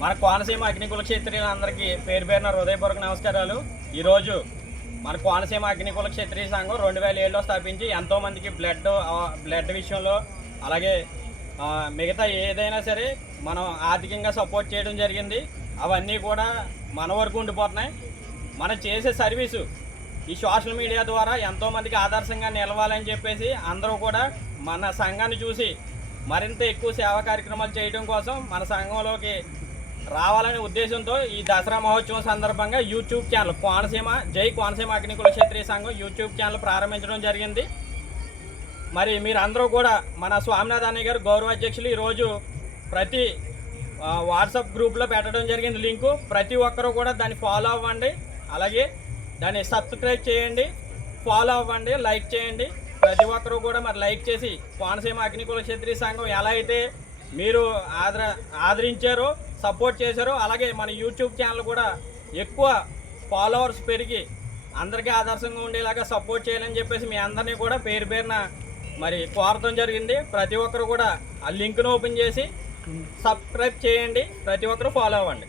మన కోనసీమ అగ్నికుల క్షత్రియులందరికీ పేరు పేరున హృదయపూర్వక నమస్కారాలు. ఈరోజు మన కోనసీమ అగ్నికుల క్షత్రియ సంఘం 2007లో స్థాపించి ఎంతోమందికి బ్లడ్ విషయంలో అలాగే మిగతా ఏదైనా సరే మనం ఆర్థికంగా సపోర్ట్ చేయడం జరిగింది. అవన్నీ కూడా మన వరకు ఉండిపోతున్నాయి. మనం చేసే సర్వీసు ఈ సోషల్ మీడియా ద్వారా ఎంతోమందికి ఆదర్శంగా నిలవాలని చెప్పేసి అందరూ కూడా మన సంఘాన్ని చూసి మరింత ఎక్కువ సేవా కార్యక్రమాలు చేయడం కోసం మన సంఘంలోకి రావాలనే ఉద్దేశంతో ఈ దసరా మహోత్సవం సందర్భంగా యూట్యూబ్ ఛానల్ కోనసీమ అగ్నికుల క్షత్రియ సంఘం యూట్యూబ్ ఛానల్ ప్రారంభించడం జరిగింది. మరి మీరందరూ కూడా మన స్వామినాథ్ అన్నయ్య గారు గౌరవ అధ్యక్షులు ఈరోజు ప్రతి వాట్సాప్ గ్రూప్లో పెట్టడం జరిగింది లింకు. ప్రతి ఒక్కరూ కూడా దాన్ని ఫాలో అవ్వండి, అలాగే దాన్ని సబ్స్క్రైబ్ చేయండి, ఫాలో అవ్వండి, లైక్ చేయండి. ప్రతి ఒక్కరూ కూడా మరి లైక్ చేసి కోనసీమ అగ్నికుల క్షత్రియ సంఘం ఎలా అయితే మీరు ఆదరించారో సపోర్ట్ చేశారో అలాగే మన యూట్యూబ్ ఛానల్ కూడా ఎక్కువ ఫాలోవర్స్ పెరిగి అందరికీ ఆదర్శంగా ఉండేలాగా సపోర్ట్ చేయాలని చెప్పేసి మీ అందరినీ కూడా పేరు పేరున మరి కోరడం జరిగింది. ప్రతి ఒక్కరు కూడా ఆ లింక్ను ఓపెన్ చేసి సబ్స్క్రైబ్ చేయండి, ప్రతి ఒక్కరు ఫాలో అవ్వండి.